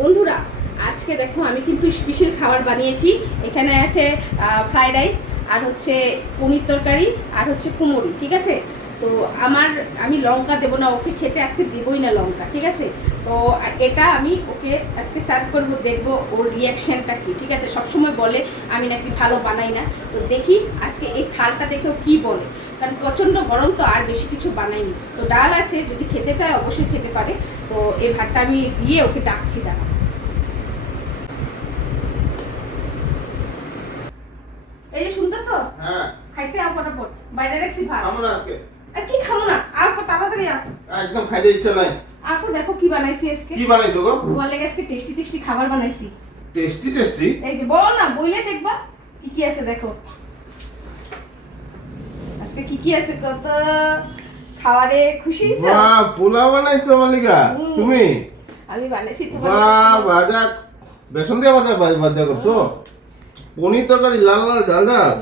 বন্ধুরা আজকে দেখো আমি কিন্তু স্পেশাল খাবার বানিয়েছি। এখানে আছে ফ্রাইড রাইস, আর হচ্ছে পনির তরকারি, আর হচ্ছে কুমড়ি। ঠিক আছে, তো আমি লঙ্কা দেবো না, ওকে খেতে আজকে দেবই না লঙ্কা। ঠিক আছে, তো এটা আমি ওকে আজকে সার্ভ করবো, দেখবো ওর রিয়াকশানটা কি। ঠিক আছে, সবসময় বলে আমি নাকি ভালো বানাই না, তো দেখি আজকে এই থালটা দেখেও কি বলে, কারণ প্রচণ্ড গরম তো আর বেশি কিছু বানাইনি। তো ডাল আছে, যদি খেতে চায় অবশ্যই খেতে পারে। তো এই ভাতটা আমি দিয়ে ওকে ডাকছি। দাঁড়া, এই যে শুনতেছো? হ্যাঁ, খাইতে আও ফটাফট, বাইরে রাখছি ভাত। খাবো না আজকে। আর কি খাবো না, আও তাড়াতাড়ি আও। একদম খাইতে ইচ্ছা নাই। আপু দেখো কি বানাইছি আজকে। কি বানাইছো গো? বলে আজকে টেস্টি টেস্টি খাবার বানাইছি। Tasty tasty? এই যে বল না, বইলে দেখবা কি কি আছে। দেখো আজকে কি কি আছে, কত খাবারে খুশি হইছো? বাহ, পোলাও বানাইছো মালিকা তুমি? আমি বানাইছি তোমার। বাহ, ভাজা বেসন দিয়ে ভাজা করছো। পনির তরকারি লাল লাল ঝাল ঝাল।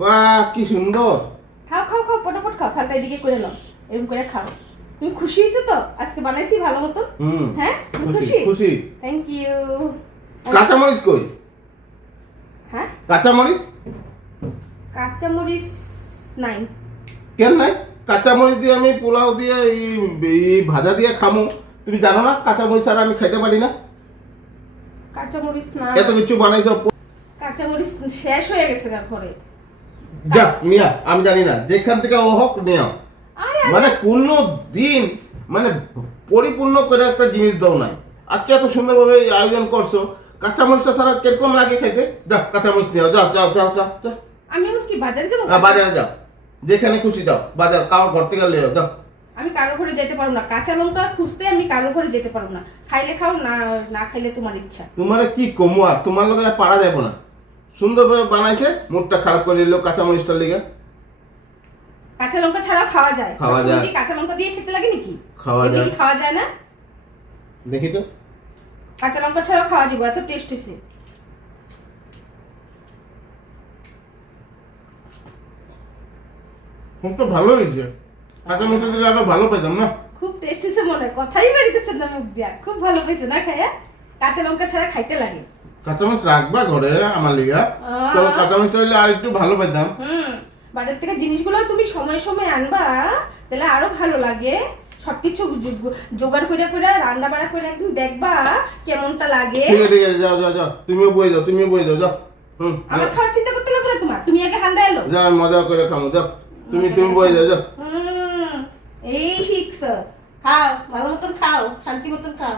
বাহ, কি সুন্দর। খাও খাও খাও, ফটাফট খাও, থালটা এদিকে করে নাও, এরকম করে খাও। তুমি খুশি হয়েছো তো আজকে বানাইছি ভালো মতো? হ্যাঁ তুমি খুশি? খুশি। Thank you. কাঁচামরিচ কই? হ্যাঁ, কাঁচামরিচ কাঁচামরিচ নাই। কেন নাই? কাঁচামরিচ দিয়ে আমি পোলাও দিয়ে এই ভাজা দিয়ে খামু। তুমি জানো না কাঁচামরিচ ছাড়া আমি খাইতে পারি না? কাঁচামরিচ না, এত কিছু বানাইছো। কাঁচামরিচ শেষ হয়ে গেছে গা ঘরে। জাস্ট নিয়া, আমি জানি না, যেখান থেকে ও হোক নিয়া। আরে মানে কোনো দিন মানে পরিপূর্ণ করে একটা জিনিস দাও নাই। আজকে এত সুন্দরভাবে এই আয়োজন করছো, কাঁচামরিচটা ছাড়া কিরকম লাগে খাইতে? যাও কাঁচামরিচ নিয়ে যাও যাও যাও যাও যাও। আমি এখন কি বাজারে যাবো? বাজারে যাও, যেখানে খুশি যাও, বাজার কারোর ঘর থেকে লিয়ে যাও। আমি কারোর ঘরে যেতে পারবো না, কাঁচা লঙ্কা খুঁজতে আমি কারোর ঘরে যেতে পারবো না। খাইলে খাও, না না খাইলে তোমার ইচ্ছা। তোমার কি কমু আর, তোমার লগে আর পারা যাবো না। সুন্দরভাবে বানাইছে, মুডটা খারাপ করে দিল কাঁচামরিচটার লিগে। কাঁচা লঙ্কা ছাড়াও খাওয়া যায়, খাওয়া যায়। কি কাঁচা লঙ্কা দিয়ে খেতে লাগে নাকি? খাওয়া এমনি যায়। কি খাওয়া যায় না? দেখি তো। কাঁচা লঙ্কা ছাড়াও খাওয়া যাবে, এত টেস্ট হয়েছে। খুব তো ভালো হয়েছে, কাঁচামরিচটা দিলে আরো ভালো পেতাম না। খুব টেস্ট হয়েছে, মনে হয় কথাই বেরিতেছে না মুখ দিয়া। খুব ভালো পেয়েছো না খাইয়া? কাঁচা লঙ্কা ছাড়া খাইতে লাগে। কাঁচামরিচ রাখবা ঘরে আমার লিগা, তো কাঁচামরিচটা হইলে আর একটু ভালো পেতাম। বাজার থেকে জিনিসগুলো তুমি সময় সময় আনবা, তাহলে আরো ভালো লাগে। সবকিছু জোগাড় করে করে রান্না বাড়া করে একদিন দেখবা কেমনটা লাগে। ঠিক আছে ঠিক আছে, যাও যাও যাও, তুমিও বয়ে যাও, তুমিও বয়ে যাও, যাও। আমার খাওয়ার চিন্তা করতে লাগবে না তোমার, তুমি আগে হান্দা এলো। যাও, মজা করে খামো, যাও। তুমি বয়ে যাও, যাও। এই শিখছ, খাও ভালো মতন খাও, শান্তি মতন খাও।